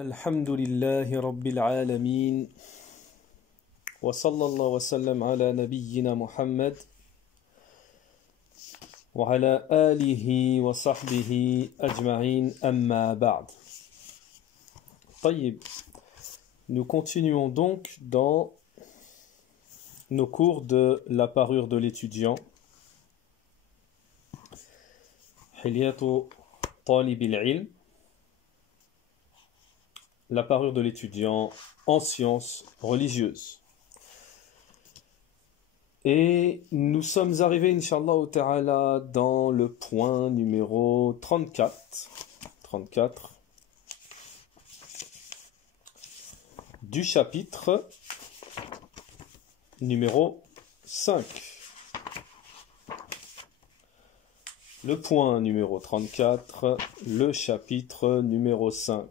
الحمد لله رب العالمين وصلى الله وسلم على نبينا محمد وعلى آله وصحبه أجمعين أما بعد. طيب, nous continuons donc dans nos cours de la parure de l'étudiant. حلية طالب العلم, la parure de l'étudiant en sciences religieuses. Et nous sommes arrivés, Inch'Allah ta'ala, dans le point numéro 34 du chapitre numéro 5. Le point numéro 34, le chapitre numéro 5.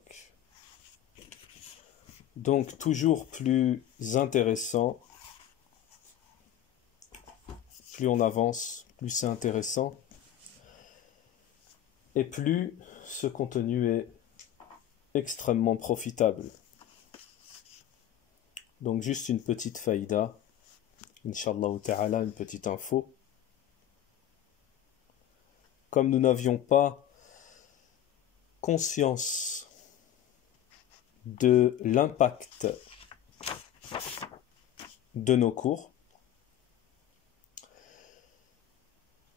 Donc toujours plus intéressant, plus on avance, plus c'est intéressant, et plus ce contenu est extrêmement profitable. Donc juste une petite faïda, Inch'Allah ta'ala, une petite info. Comme nous n'avions pas conscience de l'impact de nos cours,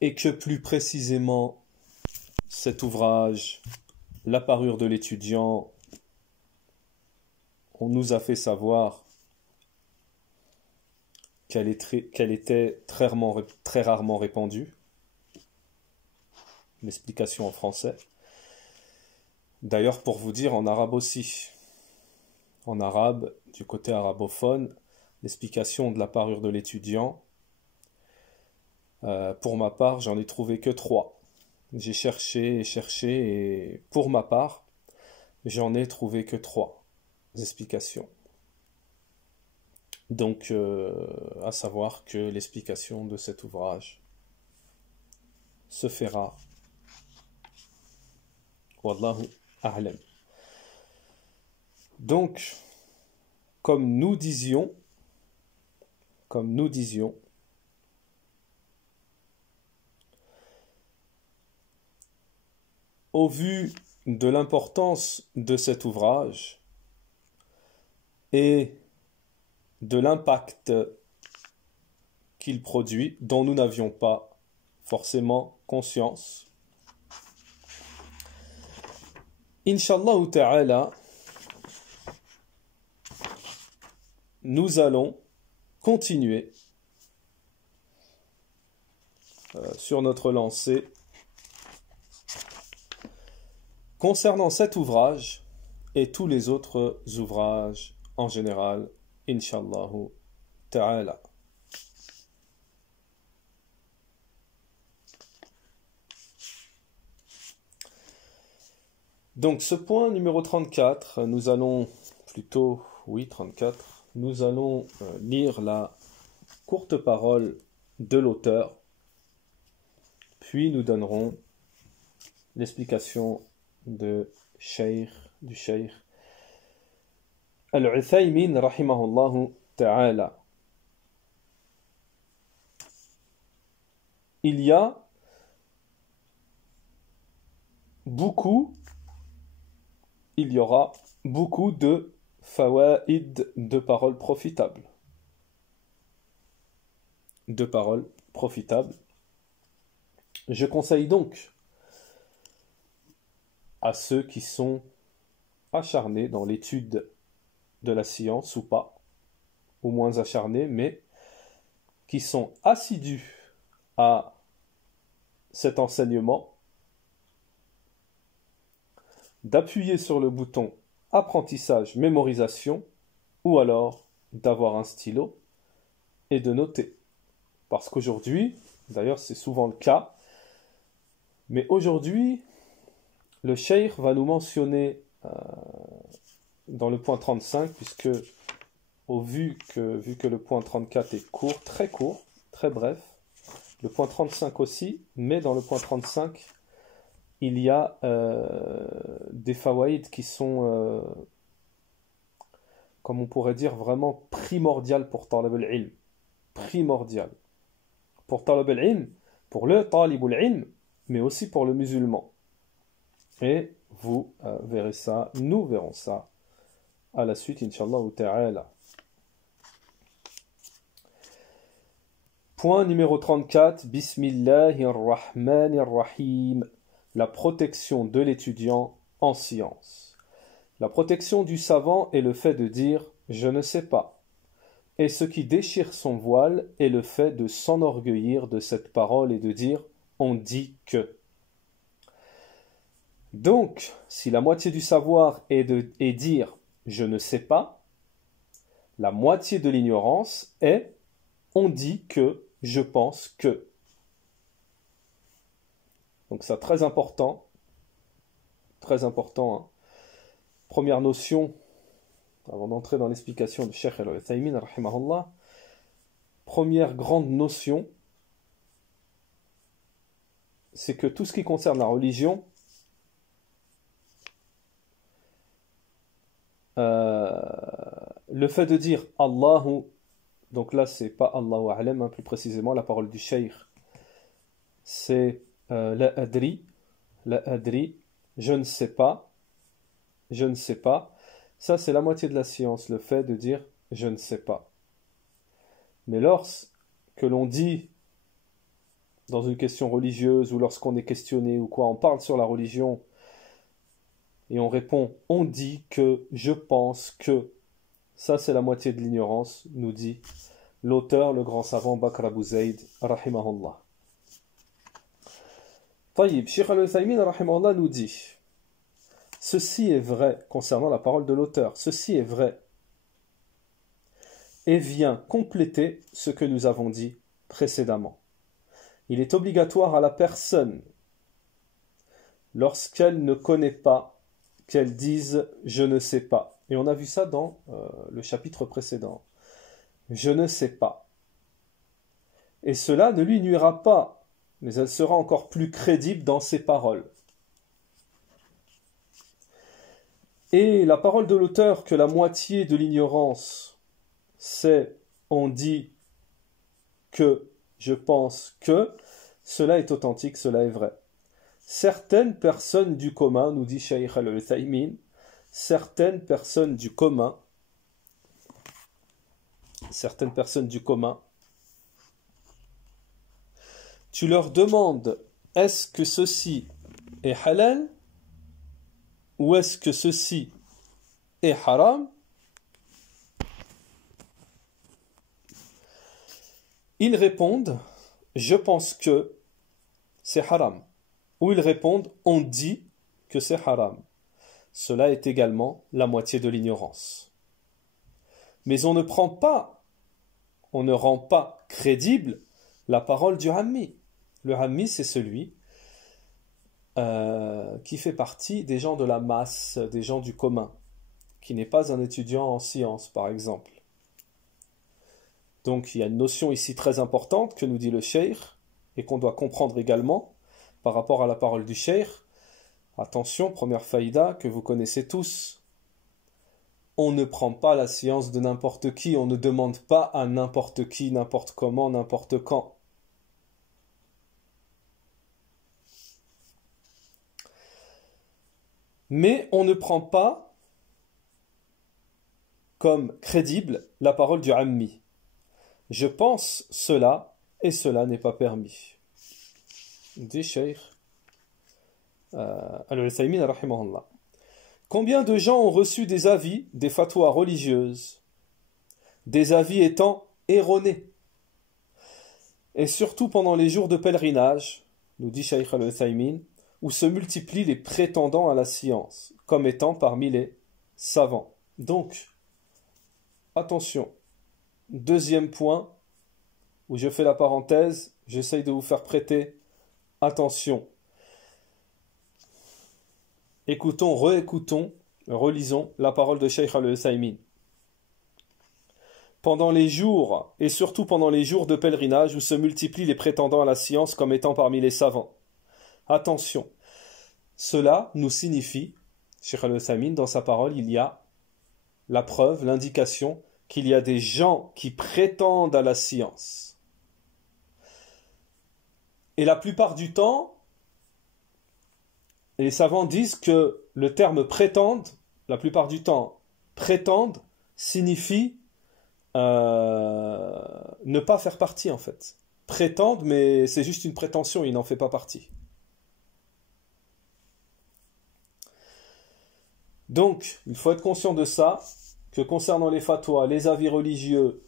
et que plus précisément cet ouvrage, la parure de l'étudiant, on nous a fait savoir qu'elle était très rarement répandue. L'explication en français. D'ailleurs, pour vous dire, en arabe aussi. En arabe, du côté arabophone, l'explication de la parure de l'étudiant, pour ma part, j'en ai trouvé que 3. J'ai cherché et pour ma part, j'en ai trouvé que 3 explications. Donc, à savoir que l'explication de cet ouvrage se fera. Wallahu a'lam. Donc, comme nous disions, au vu de l'importance de cet ouvrage et de l'impact qu'il produit, dont nous n'avions pas forcément conscience, Inch'Allah ta'ala, nous allons continuer sur notre lancée concernant cet ouvrage et tous les autres ouvrages en général, Inch'Allah ta'ala. Donc ce point numéro 34, nous allons plutôt, oui 34, nous allons lire la courte parole de l'auteur, puis nous donnerons l'explication du Cheikh Al-Uthaymin rahimahullah ta'ala. Il y aura beaucoup de fawaïd, de paroles profitables. Je conseille donc à ceux qui sont acharnés dans l'étude de la science ou pas, ou moins acharnés, mais qui sont assidus à cet enseignement, d'appuyer sur le bouton apprentissage, mémorisation, ou alors d'avoir un stylo et de noter. Parce qu'aujourd'hui, d'ailleurs c'est souvent le cas, mais aujourd'hui, le cheikh va nous mentionner dans le point 35, puisque vu que le point 34 est court, très bref, le point 35 aussi, mais dans le point 35, il y a des fawaïd qui sont comme on pourrait dire, vraiment primordial pour talib al-ilm. Primordial. Pour talib al-ilm, pour le talib al-ilm, mais aussi pour le musulman. Et vous verrez ça, nous verrons ça à la suite, Inch'Allah ta'ala. Point numéro 34, Bismillahirrahmanirrahim. La protection de l'étudiant en sciences. La protection du savant est le fait de dire « je ne sais pas ». Et ce qui déchire son voile est le fait de s'enorgueillir de cette parole et de dire « on dit que ». Donc, si la moitié du savoir est dire « je ne sais pas », la moitié de l'ignorance est « on dit que, je pense que ». Donc c'est très important, hein. Première notion, avant d'entrer dans l'explication de Cheikh Al-Uthaymin, rahimahullah, première grande notion, c'est que tout ce qui concerne la religion, le fait de dire Allahu, donc là c'est pas Allahu a'lam, hein, plus précisément la parole du Cheikh, c'est la adri, je ne sais pas, ça c'est la moitié de la science, le fait de dire je ne sais pas. Mais lorsque l'on dit dans une question religieuse ou lorsqu'on est questionné ou quoi, on parle sur la religion et on répond on dit que, je pense que, ça c'est la moitié de l'ignorance, nous dit l'auteur, le grand savant Bakr Abu Zayd, rahimahullah. Taïb, Cheikh Al-Uthaymin, rahimahullah, nous dit ceci est vrai concernant la parole de l'auteur, ceci est vrai et vient compléter ce que nous avons dit précédemment. Il est obligatoire à la personne, lorsqu'elle ne connaît pas, qu'elle dise « je ne sais pas ». Et on a vu ça dans le chapitre précédent. Je ne sais pas. Et cela ne lui nuira pas, mais elle sera encore plus crédible dans ses paroles. Et la parole de l'auteur que la moitié de l'ignorance, c'est on dit que, je pense que, cela est authentique, cela est vrai. Certaines personnes du commun, nous dit Shaykh Al-Uthaymin, certaines personnes du commun, tu leur demandes est-ce que ceci est halal ou est-ce que ceci est haram? Ils répondent je pense que c'est haram. Ou ils répondent on dit que c'est haram. Cela est également la moitié de l'ignorance. Mais on ne rend pas crédible la parole du hammi. Le hammi, c'est celui qui fait partie des gens de la masse, des gens du commun, qui n'est pas un étudiant en sciences, par exemple. Donc il y a une notion ici très importante que nous dit le cheikh et qu'on doit comprendre également par rapport à la parole du cheikh. Attention, première faïda que vous connaissez tous. On ne prend pas la science de n'importe qui, on ne demande pas à n'importe qui, n'importe comment, n'importe quand. Mais on ne prend pas comme crédible la parole du ammi. Je pense cela et cela n'est pas permis. Dit Cheikh Al-Uthaymin rahimahullah. Combien de gens ont reçu des avis, des fatwas religieuses, des avis étant erronés, et surtout pendant les jours de pèlerinage, nous dit Shaykh Al-Uthaymin, où se multiplient les prétendants à la science, comme étant parmi les savants. Donc, attention, deuxième point, où je fais la parenthèse, j'essaye de vous faire prêter attention. Écoutons, réécoutons, relisons la parole de Shaykh Al-Uthaymin. Pendant les jours, et surtout pendant les jours de pèlerinage où se multiplient les prétendants à la science comme étant parmi les savants. Attention, cela nous signifie, Shaykh Al-Uthaymin, dans sa parole, il y a la preuve, l'indication qu'il y a des gens qui prétendent à la science. Et la plupart du temps, les savants disent que le terme prétendent, la plupart du temps, prétendent signifie ne pas faire partie en fait. Prétendent, mais c'est juste une prétention, il n'en fait pas partie. Donc, il faut être conscient de ça, que concernant les fatwas, les avis religieux,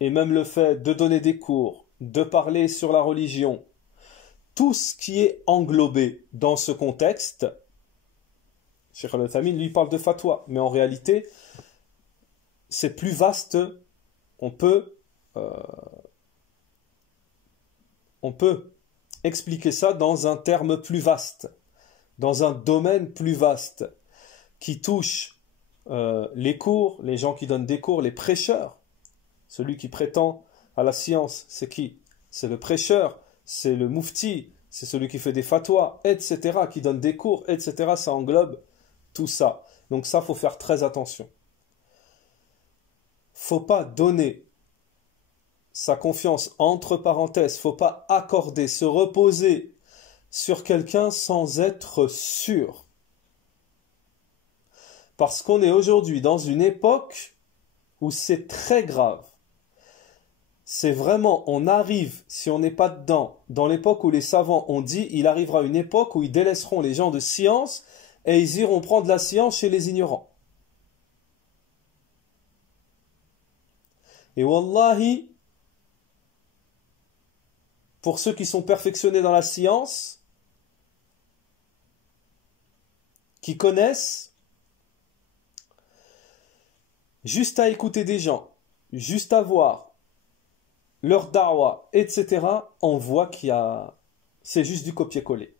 et même le fait de donner des cours, de parler sur la religion, tout ce qui est englobé dans ce contexte, Cheikh Al-Uthaymeen lui parle de fatwa, mais en réalité, c'est plus vaste, on peut expliquer ça dans un terme plus vaste, dans un domaine plus vaste, qui touche les cours, les gens qui donnent des cours, les prêcheurs. Celui qui prétend à la science, c'est qui? C'est le prêcheur, c'est le mufti, c'est celui qui fait des fatwas, etc., qui donne des cours, etc. Ça englobe tout ça. Donc ça, il faut faire très attention. Faut pas donner sa confiance entre parenthèses, faut pas accorder, se reposer sur quelqu'un sans être sûr. Parce qu'on est aujourd'hui dans une époque où c'est très grave. C'est vraiment, on arrive, si on n'est pas dedans, dans l'époque où les savants ont dit, il arrivera une époque où ils délaisseront les gens de science et ils iront prendre la science chez les ignorants. Et wallahi, pour ceux qui sont perfectionnés dans la science, qui connaissent, juste à écouter des gens, juste à voir leur da'wa, etc., on voit qu'il y a... c'est juste du copier-coller.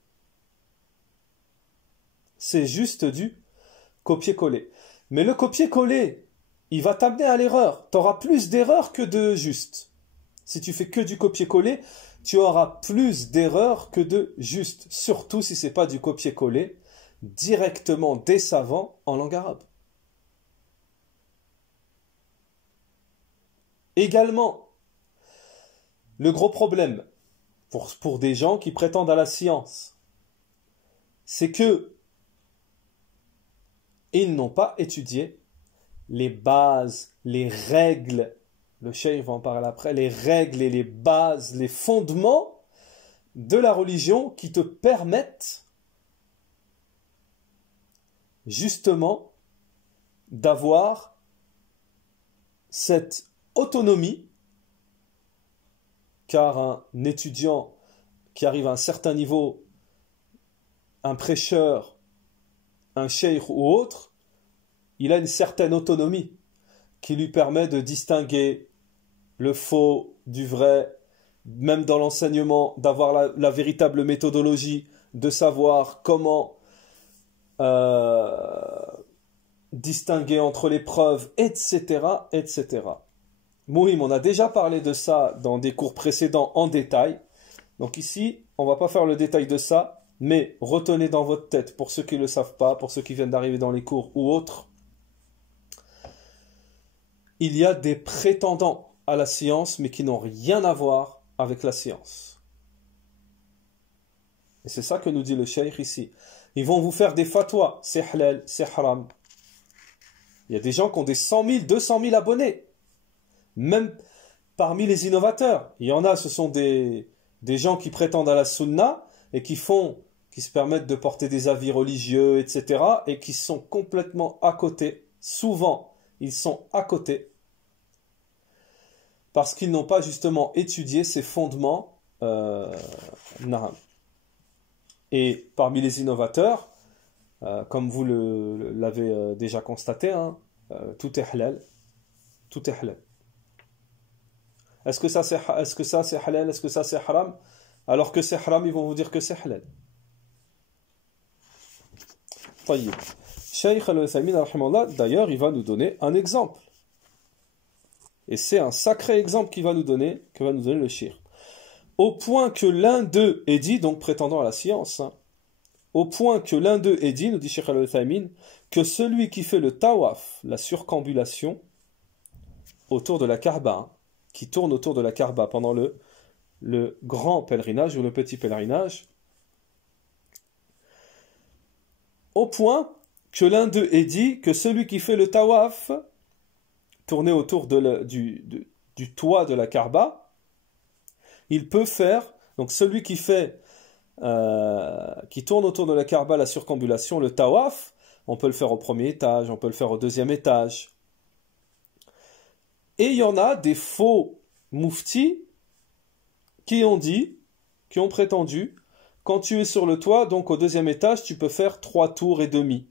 C'est juste du copier-coller. Mais le copier-coller, il va t'amener à l'erreur. Tu auras plus d'erreurs que de juste. Si tu fais que du copier-coller, tu auras plus d'erreurs que de juste. Surtout si ce n'est pas du copier-coller directement des savants en langue arabe. Également, le gros problème pour des gens qui prétendent à la science, c'est que ils n'ont pas étudié les bases, les règles, le cheikh va en parler après, les règles et les bases, les fondements de la religion qui te permettent justement d'avoir cette autonomie, car un étudiant qui arrive à un certain niveau, un prêcheur, un cheikh ou autre, il a une certaine autonomie qui lui permet de distinguer le faux du vrai, même dans l'enseignement, d'avoir la véritable méthodologie, de savoir comment distinguer entre les preuves, etc., etc. Mouhim, on a déjà parlé de ça dans des cours précédents en détail. Donc ici, on ne va pas faire le détail de ça, mais retenez dans votre tête, pour ceux qui ne le savent pas, pour ceux qui viennent d'arriver dans les cours ou autres, il y a des prétendants à la science, mais qui n'ont rien à voir avec la science. Et c'est ça que nous dit le cheikh ici. Ils vont vous faire des fatwas, c'est halal, c'est haram. Il y a des gens qui ont des 100 000, 200 000 abonnés. Même parmi les innovateurs. Il y en a, ce sont des gens qui prétendent à la sunna et qui se permettent de porter des avis religieux, etc. et qui sont complètement à côté. Souvent, ils sont à côté parce qu'ils n'ont pas justement étudié ces fondements naham. Et parmi les innovateurs, comme vous l'avez déjà constaté, hein, tout est halal. Tout est halal. Est-ce que ça c'est halal? Est-ce que ça c'est haram? Alors que c'est haram, ils vont vous dire que c'est halal. طيب. Cheikh Al-Uthaymeen, d'ailleurs, il va nous donner un exemple. Et c'est un sacré exemple que va nous donner le cheikh. Au point que l'un d'eux est dit, donc prétendant à la science, hein, au point que l'un d'eux ait dit, nous dit Cheikh Al-Uthaymin, que celui qui fait le tawaf, la circambulation, autour de la Kaaba, hein, qui tourne autour de la Kaaba pendant le grand pèlerinage ou le petit pèlerinage, au point que l'un d'eux ait dit que celui qui fait le tawaf, tourner autour du toit de la Kaaba, il peut faire, donc celui qui fait, qui tourne autour de la Kaaba la circambulation, le tawaf, on peut le faire au premier étage, on peut le faire au deuxième étage. Et il y en a des faux mouftis qui ont prétendu, quand tu es sur le toit, donc au deuxième étage, tu peux faire 3 tours et demi.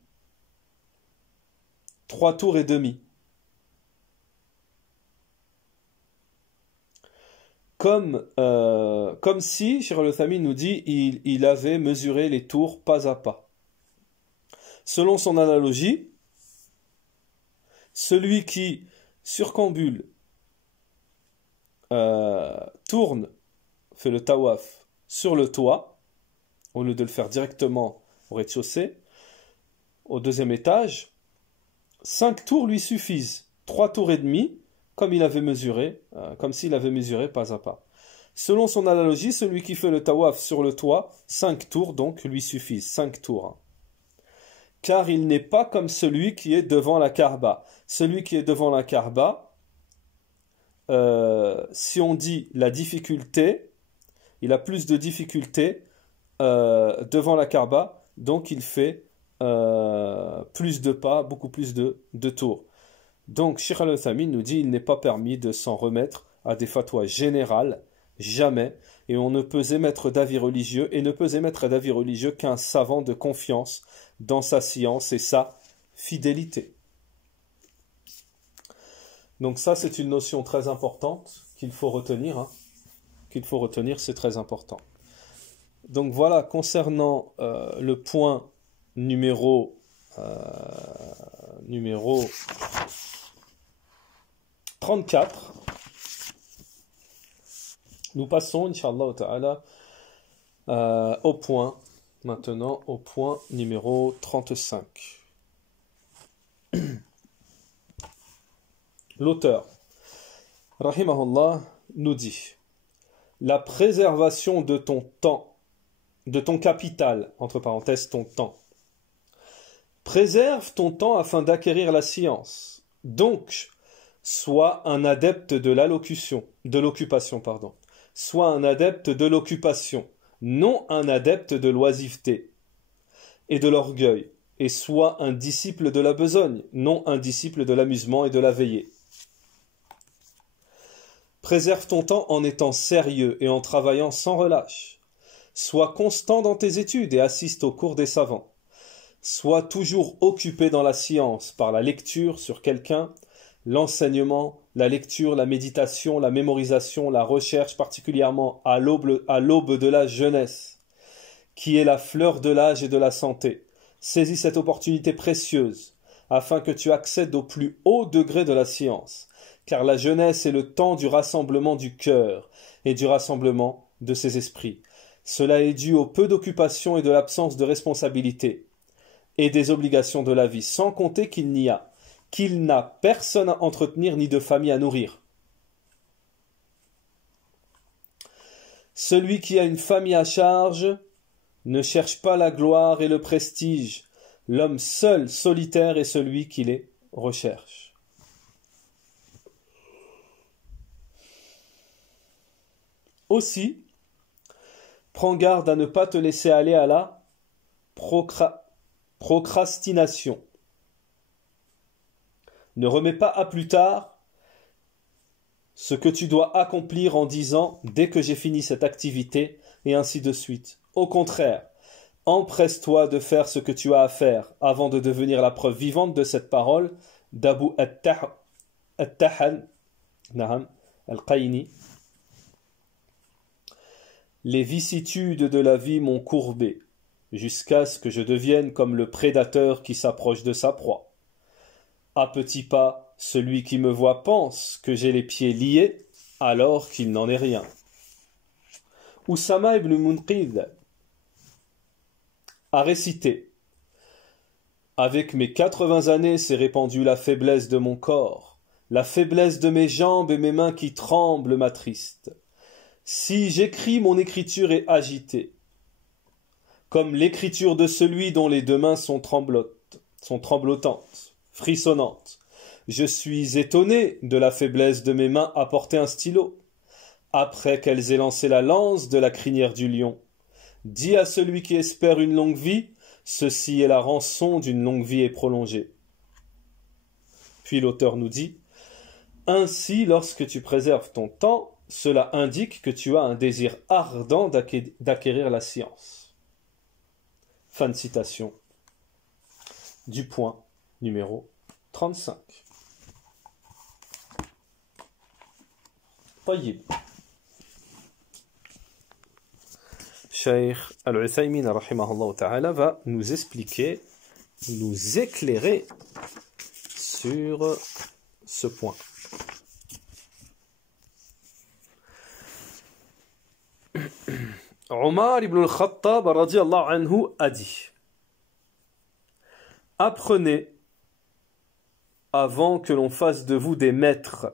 3 tours et demi. Comme si, Cheikh Al-Uthaymin nous dit, il avait mesuré les tours pas à pas. Selon son analogie, celui qui circambule, tourne, fait le tawaf sur le toit, au lieu de le faire directement au rez-de-chaussée, au deuxième étage, 5 tours lui suffisent. 3 tours et demi, comme il avait mesuré, comme s'il avait mesuré pas à pas. Selon son analogie, celui qui fait le tawaf sur le toit, 5 tours donc lui suffisent, 5 tours. Hein. Car il n'est pas comme celui qui est devant la Kaaba. Celui qui est devant la Kaaba, si on dit la difficulté, il a plus de difficultés devant la Kaaba, donc il fait plus de pas, beaucoup plus de tours. Donc Cheikh Al-Uthaymin nous dit il n'est pas permis de s'en remettre à des fatwas générales, jamais, et on ne peut émettre d'avis religieux, et ne peut émettre d'avis religieux qu'un savant de confiance dans sa science et sa fidélité. Donc ça c'est une notion très importante qu'il faut retenir, hein. Qu'il faut retenir, c'est très important. Donc voilà, concernant le point numéro 34, nous passons, Inch'Allah ta'ala, au point numéro 35. L'auteur, rahimahullah, nous dit: la préservation de ton temps, de ton capital, entre parenthèses ton temps. Préserve ton temps afin d'acquérir la science. Donc, sois un adepte de l'occupation. Sois un adepte de l'occupation, non un adepte de l'oisiveté et de l'orgueil, et sois un disciple de la besogne, non un disciple de l'amusement et de la veillée. Préserve ton temps en étant sérieux et en travaillant sans relâche. Sois constant dans tes études et assiste aux cours des savants. Sois toujours occupé dans la science par la lecture sur quelqu'un, l'enseignement, la lecture, la méditation, la mémorisation, la recherche, particulièrement à l'aube de la jeunesse, qui est la fleur de l'âge et de la santé. Saisis cette opportunité précieuse afin que tu accèdes au plus haut degré de la science, car la jeunesse est le temps du rassemblement du cœur et du rassemblement de ses esprits. Cela est dû au peu d'occupation et de l'absence de responsabilité et des obligations de la vie, sans compter qu'il n'a personne à entretenir ni de famille à nourrir. Celui qui a une famille à charge ne cherche pas la gloire et le prestige. L'homme seul, solitaire, est celui qui les recherche. Aussi, prends garde à ne pas te laisser aller à la procrastination. Ne remets pas à plus tard ce que tu dois accomplir en disant « dès que j'ai fini cette activité » et ainsi de suite. Au contraire, empresse-toi de faire ce que tu as à faire avant de devenir la preuve vivante de cette parole d'Abu At-Tahan Al-Qayni. Les vicissitudes de la vie m'ont courbé, jusqu'à ce que je devienne comme le prédateur qui s'approche de sa proie. À petits pas, celui qui me voit pense que j'ai les pieds liés, alors qu'il n'en est rien. Oussama ibn Munqidh à réciter. Avec mes 80 années s'est répandue la faiblesse de mon corps, la faiblesse de mes jambes et mes mains qui tremblent m'attristent. Si j'écris, mon écriture est agitée, comme l'écriture de celui dont les deux mains sont tremblotantes, frissonnantes. Je suis étonné de la faiblesse de mes mains à porter un stylo, après qu'elles aient lancé la lance de la crinière du lion. Dis à celui qui espère une longue vie, ceci est la rançon d'une longue vie et prolongée. Puis l'auteur nous dit, ainsi, lorsque tu préserves ton temps, cela indique que tu as un désir ardent d'acquérir la science. Fin de citation du point numéro 35. طيب. Cheikh Al-Uthaymin rahimahullah ta'ala va nous expliquer, nous éclairer sur ce point. Omar ibn al-Khattab radiyallahu anhu a dit: apprenez avant que l'on fasse de vous des maîtres.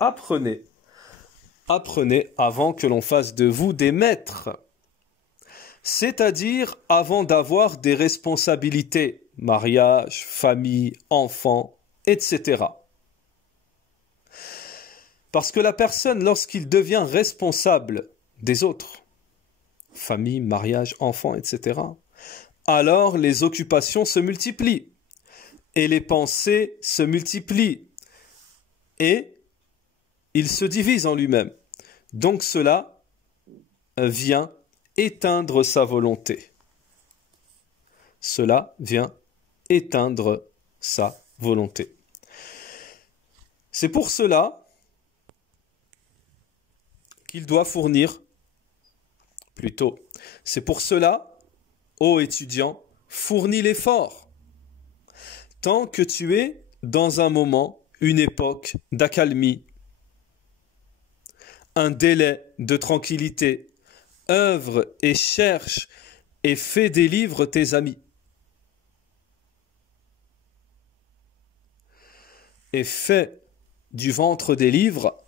Apprenez avant que l'on fasse de vous des maîtres, c'est-à-dire avant d'avoir des responsabilités, mariage, famille, enfants, etc. Parce que la personne, lorsqu'il devient responsable des autres, famille, mariage, enfants, etc., alors les occupations se multiplient, et les pensées se multiplient, et il se divise en lui-même. Donc cela vient éteindre sa volonté. Cela vient éteindre sa volonté. C'est pour cela qu'il doit fournir, plutôt, c'est pour cela, ô étudiant, fournis l'effort. Tant que tu es dans un moment, une époque d'accalmie, un délai de tranquillité, œuvre et cherche et fais des livres tes amis. Et fais du ventre des livres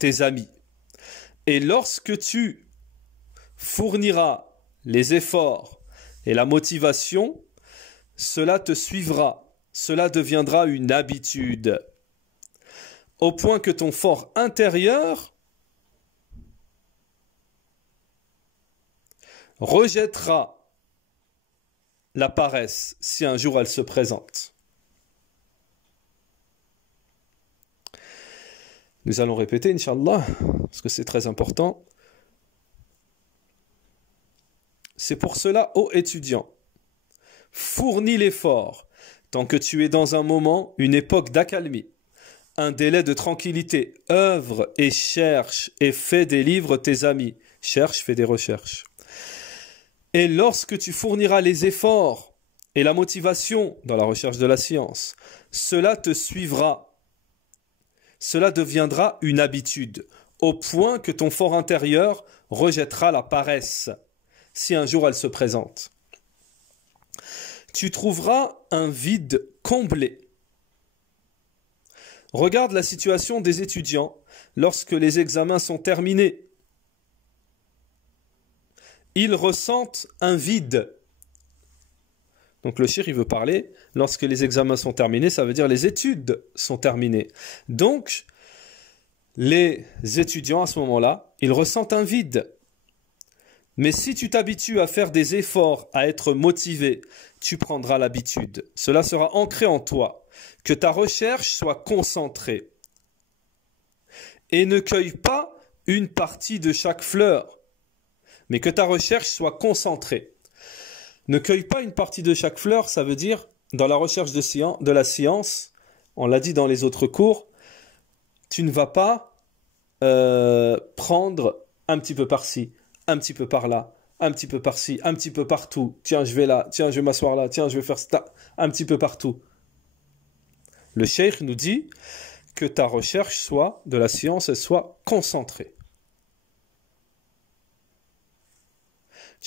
tes amis. Et lorsque tu fourniras les efforts et la motivation, cela te suivra, cela deviendra une habitude, au point que ton fort intérieur rejettera la paresse si un jour elle se présente. Nous allons répéter, Inch'Allah, parce que c'est très important. C'est pour cela, ô étudiant, fournis l'effort, tant que tu es dans un moment, une époque d'accalmie, un délai de tranquillité, œuvre et cherche et fais des livres tes amis. Cherche, fais des recherches. Et lorsque tu fourniras les efforts et la motivation dans la recherche de la science, cela te suivra. Cela deviendra une habitude, au point que ton fort intérieur rejettera la paresse, si un jour elle se présente. Tu trouveras un vide comblé. Regarde la situation des étudiants lorsque les examens sont terminés. Ils ressentent un vide. Donc le cheikh, il veut parler, lorsque les examens sont terminés, ça veut dire les études sont terminées. Donc, les étudiants à ce moment-là, ils ressentent un vide. Mais si tu t'habitues à faire des efforts, à être motivé, tu prendras l'habitude. Cela sera ancré en toi. Que ta recherche soit concentrée. Et ne cueille pas une partie de chaque fleur, mais que ta recherche soit concentrée. Ne cueille pas une partie de chaque fleur, ça veut dire, dans la recherche de la science, on l'a dit dans les autres cours, tu ne vas pas prendre un petit peu par-ci, un petit peu par-là, un petit peu par-ci, un petit peu partout. Tiens, je vais là, tiens, je vais m'asseoir là, tiens, je vais faire ça, un petit peu partout. Le cheikh nous dit que ta recherche soit de la science, elle soit concentrée.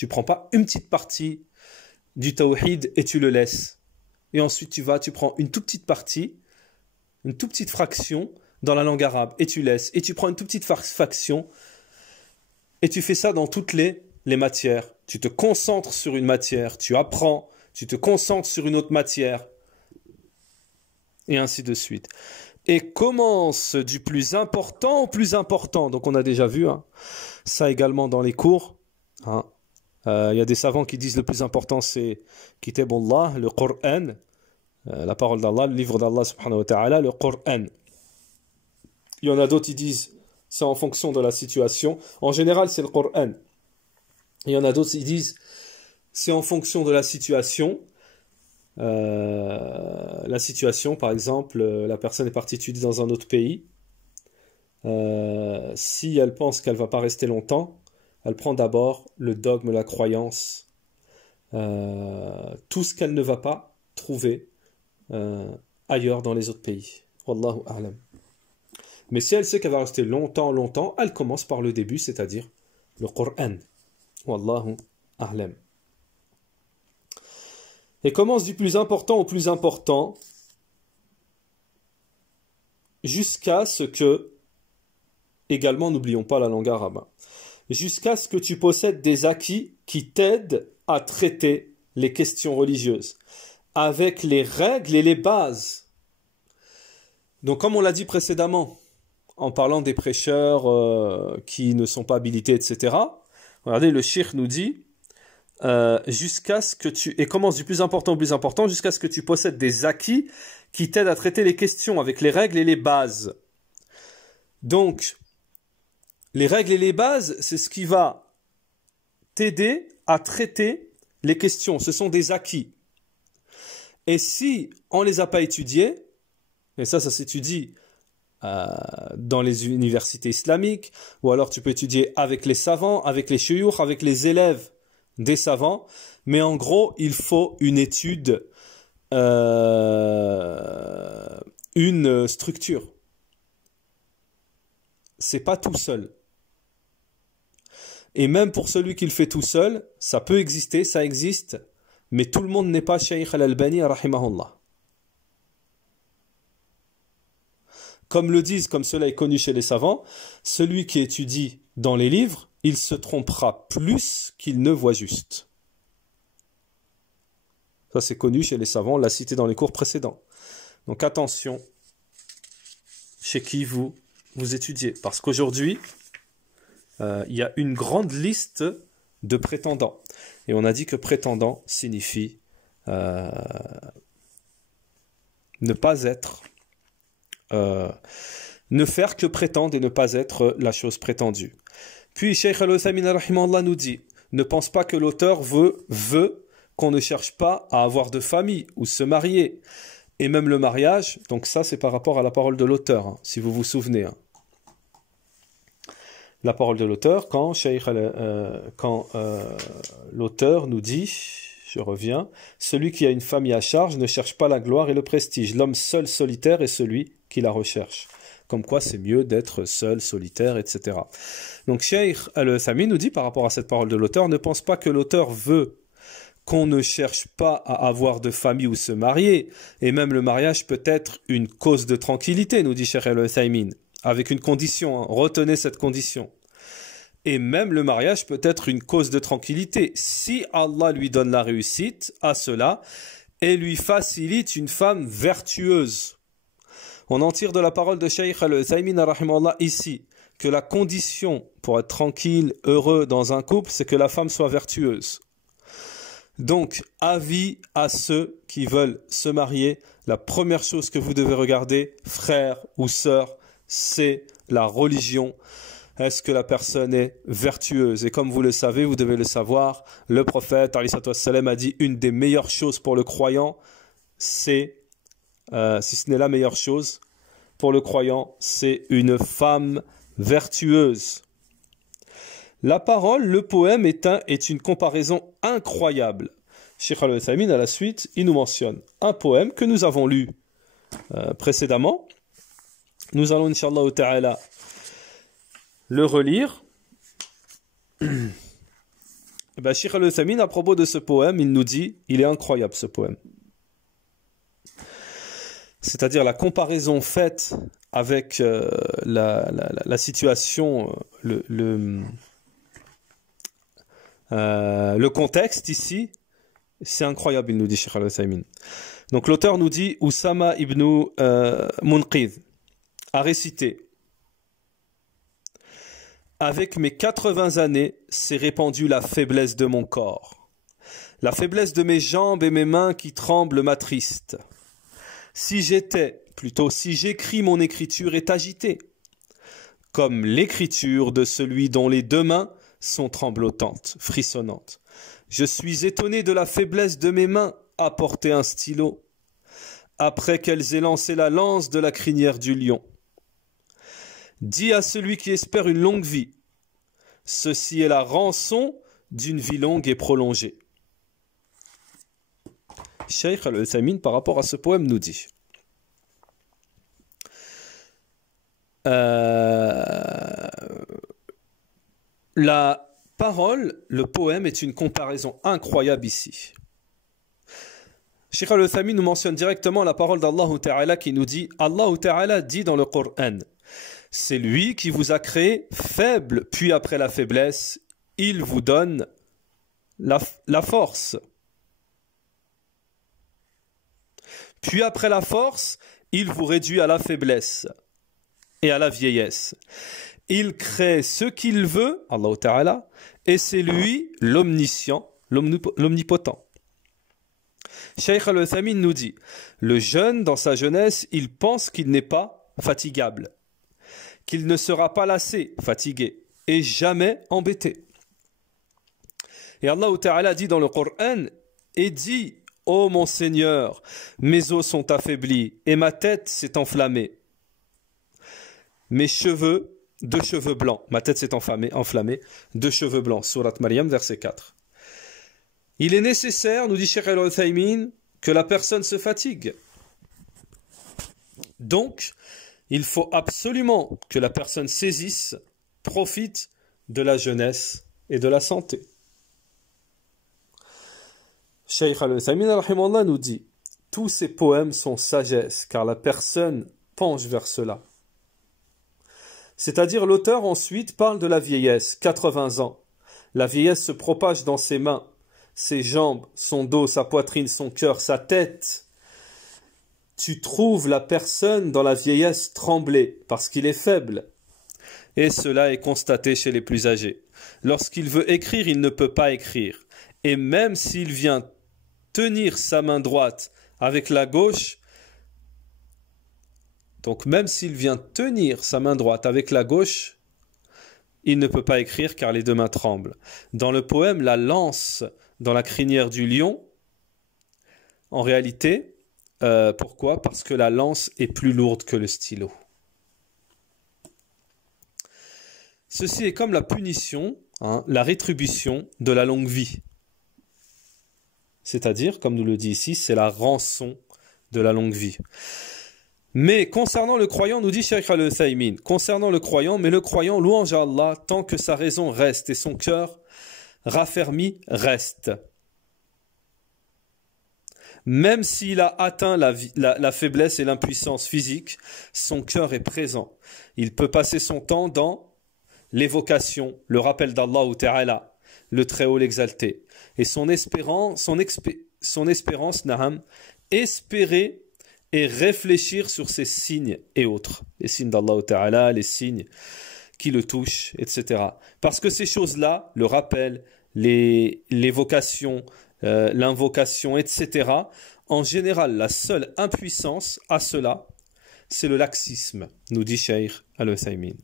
Tu prends pas une petite partie du tawhid et tu le laisses. Et ensuite tu prends une toute petite partie, une toute petite fraction dans la langue arabe et tu laisses. Et tu prends une toute petite fraction et tu fais ça dans toutes les matières. Tu te concentres sur une matière, tu apprends, tu te concentres sur une autre matière. Et ainsi de suite. Et commence du plus important au plus important. Donc on a déjà vu ça également dans les cours. Il y a des savants qui disent le plus important c'est Kitabullah, le Coran, la parole d'Allah, le livre d'Allah subhanahu wa ta'ala, le Coran. Il y en a d'autres qui disent c'est en fonction de la situation. En général c'est le Coran. Il y en a d'autres qui disent c'est en fonction de la situation. La situation, par exemple, la personne est partie étudier dans un autre pays. Si elle pense qu'elle ne va pas rester longtemps, elle prend d'abord le dogme, la croyance, tout ce qu'elle ne va pas trouver ailleurs dans les autres pays. Wallahu a'lam. Mais si elle sait qu'elle va rester longtemps, elle commence par le début, c'est-à-dire le Coran. Wallahu a'lam. Et commence du plus important au plus important jusqu'à ce que, également n'oublions pas la langue arabe, jusqu'à ce que tu possèdes des acquis qui t'aident à traiter les questions religieuses, avec les règles et les bases. Donc comme on l'a dit précédemment, en parlant des prêcheurs qui ne sont pas habilités, etc., regardez, le cheikh nous dit jusqu'à ce que et commence du plus important au plus important, jusqu'à ce que tu possèdes des acquis qui t'aident à traiter les questions avec les règles et les bases. Donc, les règles et les bases, c'est ce qui va t'aider à traiter les questions. Ce sont des acquis. Et si on ne les a pas étudiés, et ça s'étudie dans les universités islamiques, ou alors tu peux étudier avec les savants, avec les shuyukh, avec les élèves des savants, mais en gros, il faut une étude, une structure. C'est pas tout seul. Et même pour celui qui le fait tout seul, ça peut exister, ça existe, mais tout le monde n'est pas Shaykh al-Albani, rahimahullah. Comme le disent, comme cela est connu chez les savants, celui qui étudie dans les livres, il se trompera plus qu'il ne voit juste. Ça c'est connu chez les savants, on l'a cité dans les cours précédents. Donc attention chez qui vous étudiez. Parce qu'aujourd'hui, il y a une grande liste de prétendants. Et on a dit que prétendant signifie ne pas être, ne faire que prétendre et ne pas être la chose prétendue. Puis Cheikh Al-Uthaymin rahimahullah nous dit, ne pense pas que l'auteur veut qu'on ne cherche pas à avoir de famille ou se marier. Et même le mariage, donc ça c'est par rapport à la parole de l'auteur, si vous vous souvenez. La parole de l'auteur, quand l'auteur nous dit, je reviens, celui qui a une famille à charge ne cherche pas la gloire et le prestige. L'homme seul solitaire est celui qui la recherche. Comme quoi c'est mieux d'être seul, solitaire, etc. Donc Cheikh Al-Uthaymin nous dit par rapport à cette parole de l'auteur, ne pense pas que l'auteur veut qu'on ne cherche pas à avoir de famille ou se marier. Et même le mariage peut être une cause de tranquillité, nous dit Cheikh Al-Uthaymin. Avec une condition, retenez cette condition. Et même le mariage peut être une cause de tranquillité. Si Allah lui donne la réussite à cela et lui facilite une femme vertueuse. On en tire de la parole de Shaykh Al-Uthaymin rahimahullah ici que la condition pour être tranquille, heureux dans un couple, c'est que la femme soit vertueuse. Donc, avis à ceux qui veulent se marier, la première chose que vous devez regarder, frère ou sœur, c'est la religion. Est-ce que la personne est vertueuse? Et comme vous le savez, vous devez le savoir, le prophète alayhi salam a dit une des meilleures choses pour le croyant, c'est si ce n'est la meilleure chose pour le croyant, c'est une femme vertueuse. La parole, le poème est une comparaison incroyable. Cheikh Al-Uthaymin, à la suite, il nous mentionne un poème que nous avons lu précédemment. Nous allons, Inch'Allah ta'ala, le relire. Ben, Cheikh Al-Uthaymeen, à propos de ce poème, il nous dit, il est incroyable ce poème. C'est-à-dire la comparaison faite avec la situation, le contexte ici, c'est incroyable, il nous dit Cheikh Al-Uthaymeen. Donc l'auteur nous dit, Oussama ibn Munqidh a récité: avec mes 80 années, s'est répandue la faiblesse de mon corps. La faiblesse de mes jambes et mes mains qui tremblent m'attristent. Si j'écris, mon écriture est agitée, comme l'écriture de celui dont les deux mains sont tremblotantes, frissonnantes. Je suis étonné de la faiblesse de mes mains à porter un stylo, après qu'elles aient lancé la lance de la crinière du lion. Dis à celui qui espère une longue vie, ceci est la rançon d'une vie longue et prolongée. Cheikh Al-Uthaymeen, par rapport à ce poème, nous dit la parole, le poème est une comparaison incroyable ici. Cheikh Al-Uthaymeen nous mentionne directement la parole d'Allah Ta'ala qui nous dit, Allah Ta'ala dit dans le Coran: c'est lui qui vous a créé faible, puis après la faiblesse, il vous donne la force. Puis après la force, il vous réduit à la faiblesse et à la vieillesse. Il crée ce qu'il veut, Allah Ta'ala, et c'est lui l'omniscient, l'omnipotent. Cheikh Al-Uthaymeen nous dit, le jeune dans sa jeunesse, il pense qu'il n'est pas fatigable, qu'il ne sera pas lassé, fatigué, et jamais embêté. Et Allah Ta'ala dit dans le Coran, et dit: ô mon Seigneur, mes os sont affaiblis, et ma tête s'est enflammée. Mes cheveux, de cheveux blancs, ma tête s'est enflammée, de cheveux blancs. Surat Maryam, verset 4. Il est nécessaire, nous dit Cheikh Al-Uthaymeen, que la personne se fatigue. Donc, il faut absolument que la personne saisisse, profite de la jeunesse et de la santé. Cheikh Al-Uthaymeen rahimahullah nous dit: tous ces poèmes sont sagesse, car la personne penche vers cela. C'est-à-dire l'auteur ensuite parle de la vieillesse, 80 ans. La vieillesse se propage dans ses mains, ses jambes, son dos, sa poitrine, son cœur, sa tête. Tu trouves la personne dans la vieillesse trembler parce qu'il est faible. Et cela est constaté chez les plus âgés. Lorsqu'il veut écrire, il ne peut pas écrire. Et même s'il vient tenir sa main droite avec la gauche, donc même s'il vient tenir sa main droite avec la gauche, il ne peut pas écrire car les deux mains tremblent. Dans le poème, la lance dans la crinière du lion, en réalité, pourquoi? Parce que la lance est plus lourde que le stylo. Ceci est comme la punition, la rétribution de la longue vie. C'est-à-dire, comme nous le dit ici, c'est la rançon de la longue vie. Mais concernant le croyant, nous dit Cheikh Al-Uthaymeen, concernant le croyant, mais le croyant, louange à Allah, tant que sa raison reste et son cœur raffermi reste. Même s'il a atteint la faiblesse et l'impuissance physique, son cœur est présent. Il peut passer son temps dans l'évocation, le rappel d'Allah ou Ta'ala, le Très-Haut, l'Exalté. Et son espérance, espérer et réfléchir sur ces signes et autres. Les signes d'Allah Ta'ala, les signes qui le touchent, etc. Parce que ces choses-là, le rappel, l'évocation, l'invocation, etc., en général, la seule impuissance à cela, c'est le laxisme, nous dit Cheikh Al-Uthaymeen.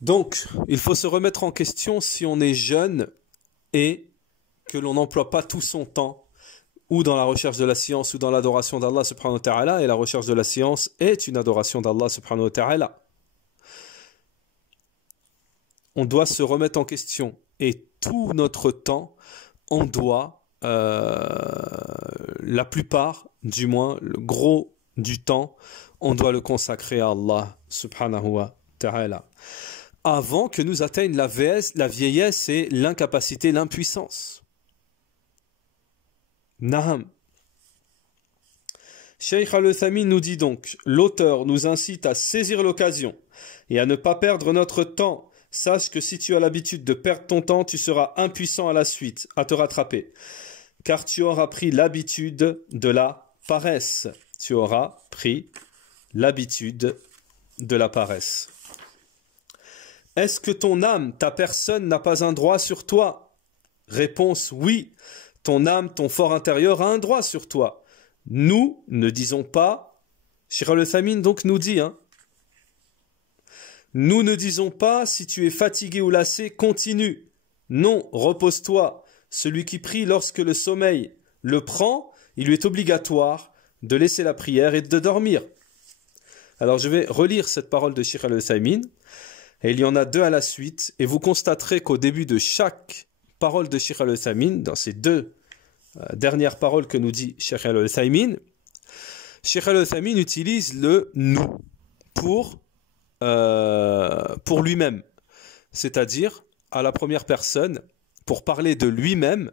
Donc, il faut se remettre en question si on est jeune et que l'on n'emploie pas tout son temps ou dans la recherche de la science ou dans l'adoration d'Allah subhanahu wa ta'ala, et la recherche de la science est une adoration d'Allah subhanahu wa ta'ala. On doit se remettre en question et tout notre temps, on doit, la plupart, du moins le gros du temps, on doit le consacrer à Allah subhanahu wa ta'ala. avant que nous atteigne la vieillesse et l'incapacité, l'impuissance. Naham. Cheikh Al-Uthaymin nous dit donc, l'auteur nous incite à saisir l'occasion et à ne pas perdre notre temps. Sache que si tu as l'habitude de perdre ton temps, tu seras impuissant à la suite, à te rattraper. Car tu auras pris l'habitude de la paresse. Tu auras pris l'habitude de la paresse. Est-ce que ton âme, ta personne, n'a pas un droit sur toi? Réponse oui. Ton âme, ton fort intérieur a un droit sur toi. Nous ne disons pas, Cheikh Al-Uthaymin donc nous dit, nous ne disons pas si tu es fatigué ou lassé, continue. Non, repose-toi. Celui qui prie lorsque le sommeil le prend, il lui est obligatoire de laisser la prière et de dormir. Alors je vais relire cette parole de Cheikh Al-Uthaymin, et il y en a deux à la suite, et vous constaterez qu'au début de chaque parole de Cheikh Al-Uthaymin, dans ces deux dernières paroles que nous dit Cheikh Al-Uthaymin, Cheikh Al-Uthaymin utilise le « nous » pour lui-même, c'est-à-dire à la première personne, pour parler de lui-même,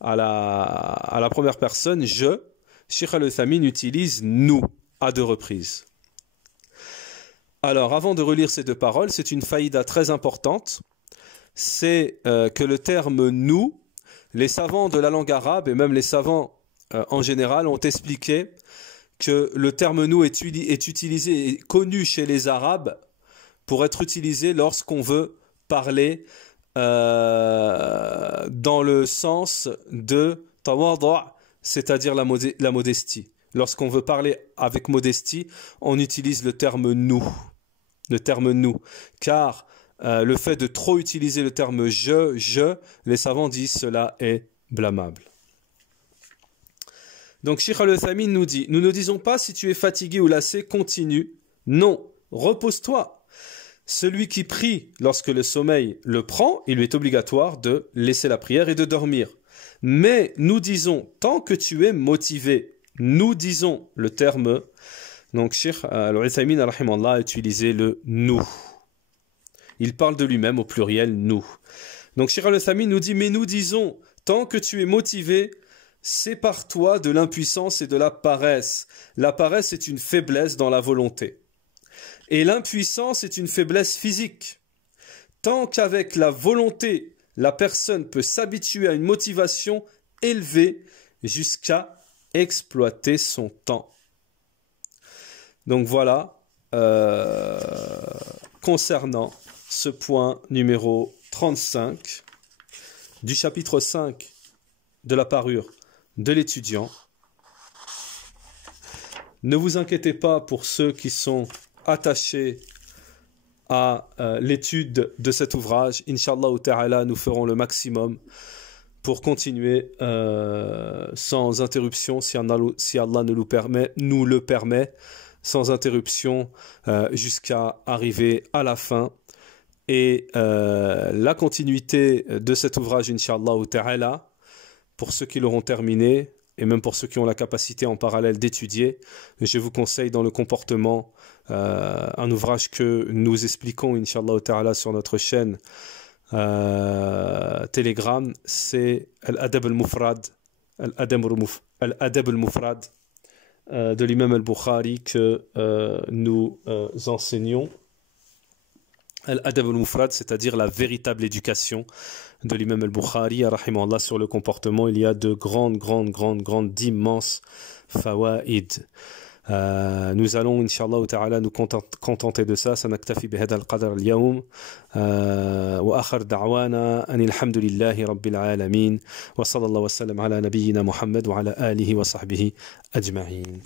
à la première personne, Cheikh Al-Uthaymin utilise « nous » à deux reprises. Alors, avant de relire ces deux paroles, c'est une faïda très importante, c'est que le terme « nous », les savants de la langue arabe, et même les savants en général, ont expliqué que le terme « nous » est utilisé et connu chez les Arabes pour être utilisé lorsqu'on veut parler dans le sens de « tawadu'», c'est-à-dire la modestie. Lorsqu'on veut parler avec modestie, on utilise le terme « nous ». Le terme « nous ». Car le fait de trop utiliser le terme « je », les savants disent cela est blâmable. Donc Cheikh Al-Uthaymin nous dit, nous ne disons pas si tu es fatigué ou lassé, continue. Non, repose-toi. Celui qui prie lorsque le sommeil le prend, il lui est obligatoire de laisser la prière et de dormir. Mais nous disons, tant que tu es motivé, nous disons le terme, donc Cheikh Al-Uthaymin a utilisé le « nous ». Il parle de lui-même au pluriel « nous ». Donc Cheikh Al-Uthaymin nous dit, mais nous disons, tant que tu es motivé, sépare-toi de l'impuissance et de la paresse. La paresse est une faiblesse dans la volonté. Et l'impuissance est une faiblesse physique. Tant qu'avec la volonté, la personne peut s'habituer à une motivation élevée jusqu'à exploiter son temps. Donc voilà, concernant ce point numéro 35 du chapitre 5 de la parure de l'étudiant. Ne vous inquiétez pas pour ceux qui sont attachés à l'étude de cet ouvrage. Inch'Allah ta'ala, nous ferons le maximum pour continuer sans interruption, si Allah nous le permet, sans interruption, jusqu'à arriver à la fin. Et la continuité de cet ouvrage, Inch'Allah ta'ala, pour ceux qui l'auront terminé, et même pour ceux qui ont la capacité en parallèle d'étudier, je vous conseille dans le comportement un ouvrage que nous expliquons, Inch'Allah ta'ala, sur notre chaîne Telegram, c'est Al-Adab al-Mufrad, Al-Adab al-Mufrad de l'imam al-Bukhari que nous enseignons. Al-Adab al-Mufrad, c'est-à-dire la véritable éducation de l'imam al-Bukhari, rahimahullah, sur le comportement. Il y a de grandes, d'immenses fawaïd. Nous allons, Inch'Allah ta'ala, nous contenter de ça. Sanaktafi bihada al-qadar al-yawm. Wa akhar da'wana anil hamdulillahi rabbil alamin. Wa sallallahu wa sallam ala nabiyyina Muhammad wa ala alihi wa sahbihi ajma'in.